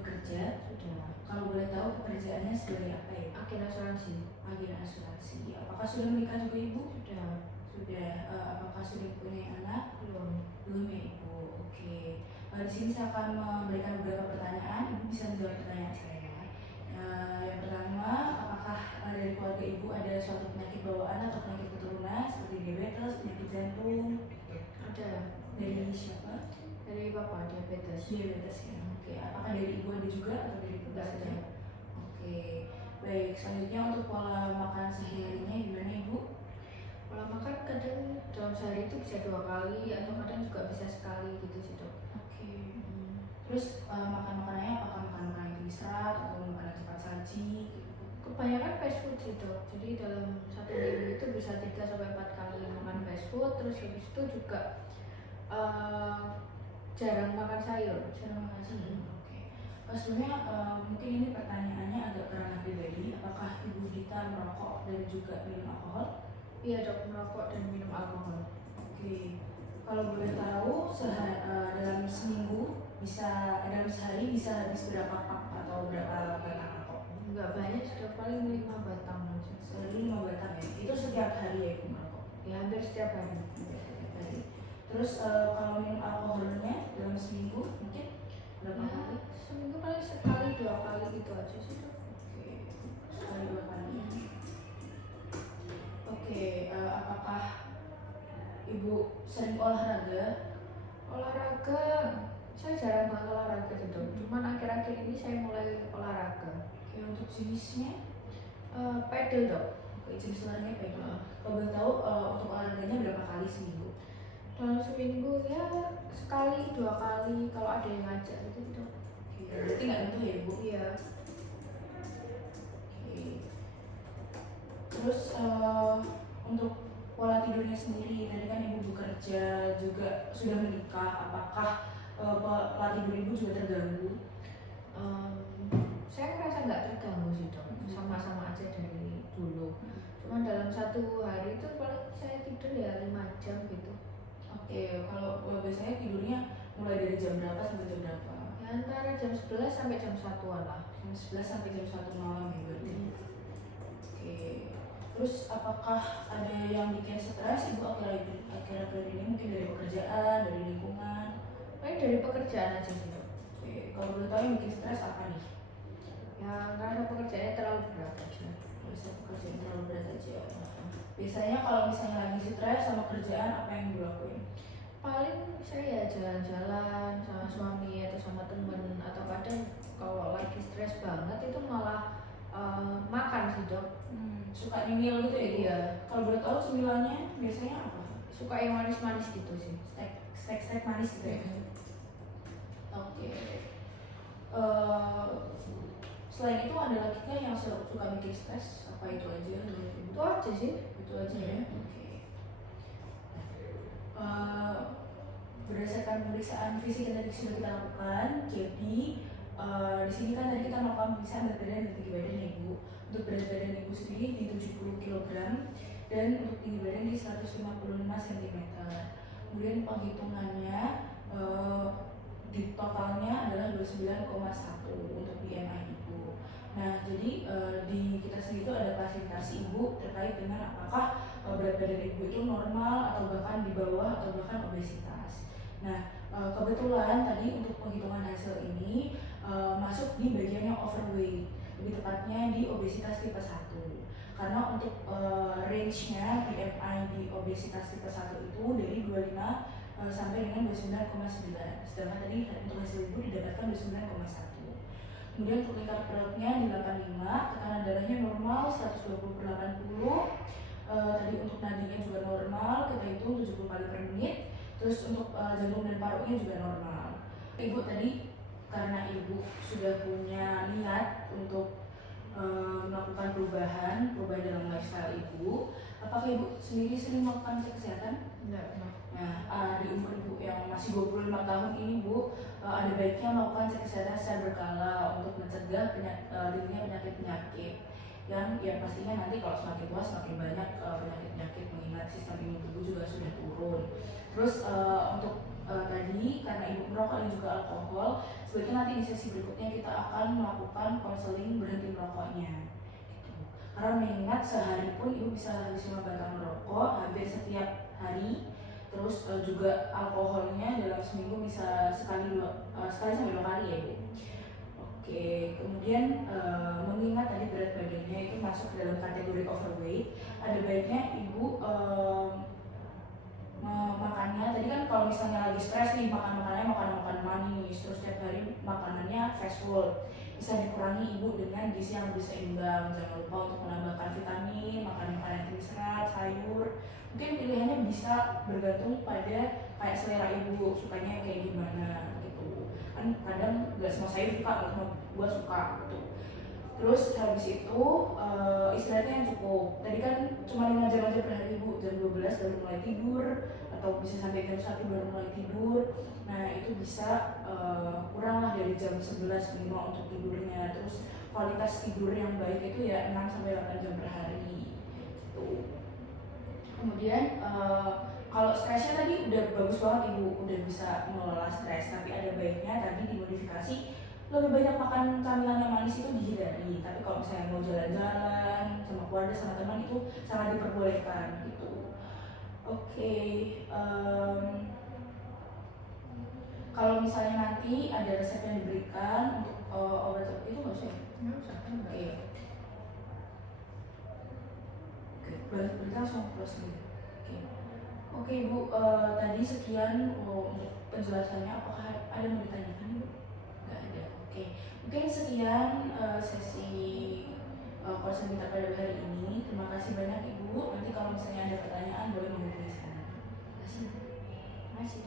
bekerja? Sudah. Kalau boleh tahu pekerjaannya sebagai apa ya? Agen asuransi. Agen asuransi. Apakah sudah menikah juga Ibu? Sudah. Sudah. Apakah sudah punya anak? Belum. Belum ya Ibu. Oke. Di sini saya akan memberikan beberapa pertanyaan. Ibu bisa menjawab pertanyaan saya. Yang pertama, apakah dari keluarga Ibu ada suatu penyakit bawaan atau penyakit keturunan seperti diabetes, penyakit jantung? Ada. Dari siapa? Dari bapak, diabetes. Diabetes ya. Oke. Apakah dari Ibu ada juga atau dari Ibu saja? Oke. Baik. Selanjutnya untuk pola makan sehari-harinya gimana Ibu? Pola makan kadang dalam sehari itu bisa 2 kali atau kadang juga bisa sekali gitu sih dok. Oke. Terus makan-makanannya apakah makan-makanan tinggi serat atau makanan cepat saji? Kebanyakan fast food sih dok. Jadi dalam satu minggu itu bisa 3-4 kali makan fast food. Terus habis itu juga jarang makan sayur. Jarang makan sayur. Oke. Sebenarnya mungkin ini pertanyaannya agak ranah pribadi. Apakah Ibu Dita merokok dan juga minum alkohol? Iya dok, merokok dan minum alkohol. Oke. Kalau boleh tahu dalam seminggu dalam sehari bisa habis berapa pak atau berapa batang rokok? Enggak banyak, sudah paling 5 batang aja. Sehari 5 batang ya? Itu setiap hari ya Ibu merokok? Ya hampir setiap hari. Terus kalau minum alkoholnya dalam seminggu mungkin berapa kali? Seminggu paling sekali 2 kali gitu aja sih dok. Oke, sekali 2 kali. Oke, apakah Ibu sering olahraga? Olahraga, saya jarang banget olahraga sih dok. Cuman akhir-akhir ini saya mulai olahraga. Oke, untuk jenisnya? Pedal dok. Oke, jenis olahraganya pedal. Kalau boleh tahu untuk olahraganya berapa kali seminggu? Dalam seminggu ya sekali 2 kali kalau ada yang ngajak gitu dok. Oke, berarti nggak tentu ya Ibu? Iya. Oke. Terus untuk pola tidurnya sendiri, tadi kan Ibu bekerja juga sudah menikah, apakah pola tidur Ibu juga terganggu? Saya ngerasa nggak terganggu sih dok, sama-sama aja dari dulu. Cuman dalam satu hari itu paling saya tidur ya 5 jam gitu. Oke, kalau biasanya tidurnya mulai dari jam berapa sampai jam berapa? Ya antara jam 11 sampai jam 1-an lah. Jam 11 sampai jam 1 malam ya berarti. Oke. Terus apakah ada yang bikin stres Ibu akhir-akhir ini, mungkin dari pekerjaan, dari lingkungan? Paling dari pekerjaan aja sih dok. Oke, kalau boleh tahu yang bikin stres apa nih? Ya karena pekerjaannya terlalu berat aja. Bisa pekerjaan terlalu berat aja. Biasanya kalau misalnya lagi stres sama kerjaan, apa yang Ibu lakuin? Paling saya ya jalan-jalan sama suami atau sama temen, atau kadang kalau lagi stres banget itu malah makan sih dok. Suka nyemil gitu ya? Iya. Kalau boleh tahu cemilannya biasanya apa? Suka yang manis-manis gitu sih. Snack manis gitu ya? Oke. Selain itu ada lagi kan yang suka bikin stres? Apa itu aja? Itu aja sih. Itu aja ya? Oke. Berdasarkan pemeriksaan fisik yang tadi sudah kita lakukan, jadi di sini kan tadi kita melakukan pemeriksaan berat badan dan tinggi badan ya Ibu. Untuk berat badan Ibu sendiri di 70 kg dan untuk tinggi badan di 155 cm. Kemudian penghitungannya di totalnya adalah 29,1 untuk BMI Ibu. Nah, jadi di kita sendiri itu ada klasifikasi Ibu terkait dengan apakah berat badan Ibu itu normal atau bahkan di bawah atau bahkan obesitas. Nah, kebetulan tadi untuk penghitungan hasil ini masuk di bagian yang overweight, lebih tepatnya di obesitas tipe 1. Karena untuk range-nya BMI di obesitas tipe 1 itu dari 25 sampai dengan 29,9. Sedangkan tadi untuk hasil Ibu didapatkan 29,1. Kemudian untuk lingkar perutnya di 85, tekanan darahnya normal 120/80. Tadi untuk nadinya juga normal, kita hitung 70 kali per menit. Terus untuk jantung dan parunya juga normal. Ibu tadi karena Ibu sudah punya niat untuk melakukan perubahan dalam lifestyle Ibu, apakah Ibu sendiri sering melakukan cek kesehatan? Enggak pernah. Nah, di umur Ibu yang masih 25 tahun ini Bu, ada baiknya melakukan cek kesehatan secara berkala untuk mencegah dirinya penyakit-penyakit yang ya pastinya nanti kalau semakin tua semakin banyak penyakit-penyakit mengingat sistem imun tubuh juga sudah turun. Terus untuk tadi karena ibu merokok dan juga alkohol, sebaiknya nanti di sesi berikutnya kita akan melakukan konseling berhenti merokoknya. Gitu. Karena mengingat sehari pun ibu bisa habis 5 batang merokok hampir setiap hari. Terus juga alkoholnya dalam seminggu bisa sekali sampai 2 kali ya ibu. Oke, kemudian mengingat tadi berat badannya itu masuk ke dalam kategori overweight, ada baiknya ibu makannya tadi kan kalau misalnya lagi stres nih makanannya makan manis, terus setiap hari makanannya fast food, bisa dikurangi ibu dengan gizi yang lebih seimbang. Jangan lupa untuk menambahkan vitamin, makan makanan tinggi serat, sayur. Mungkin pilihannya bisa bergantung pada kayak selera ibu sukanya kayak gimana gitu. Kan kadang nggak semua sayur suka, nggak semua buah suka gitu. Terus habis itu istirahatnya yang cukup. Tadi kan cuma 5 jam aja per hari ibu, jam 12 baru mulai tidur, atau bisa sampai jam 1 baru mulai tidur. Nah itu bisa kurang lah dari jam 11 minimal untuk tidurnya. Terus kualitas tidur yang baik itu ya 6-8 jam per hari gitu. Kemudian kalau stresnya tadi udah bagus banget ibu, udah bisa mengelola stres, tapi ada baiknya tadi dimodifikasi, lebih banyak makan camilan yang manis itu dihindari. Tapi kalau misalnya mau jalan-jalan sama keluarga sama teman itu sangat diperbolehkan gitu. Oke, kalau misalnya nanti ada resep yang diberikan untuk obat itu nggak usah ya? Nggak usah kan? Oke. Berarti langsung close gitu. Oke ibu, tadi sekian untuk penjelasannya. Apakah ada yang mau ditanyakan ibu? Nggak ada. Oke, mungkin sekian sesi konsen kita pada hari ini. Terima kasih banyak ibu. Nanti kalau misalnya ada pertanyaan boleh menghubungi saya. Terima kasih.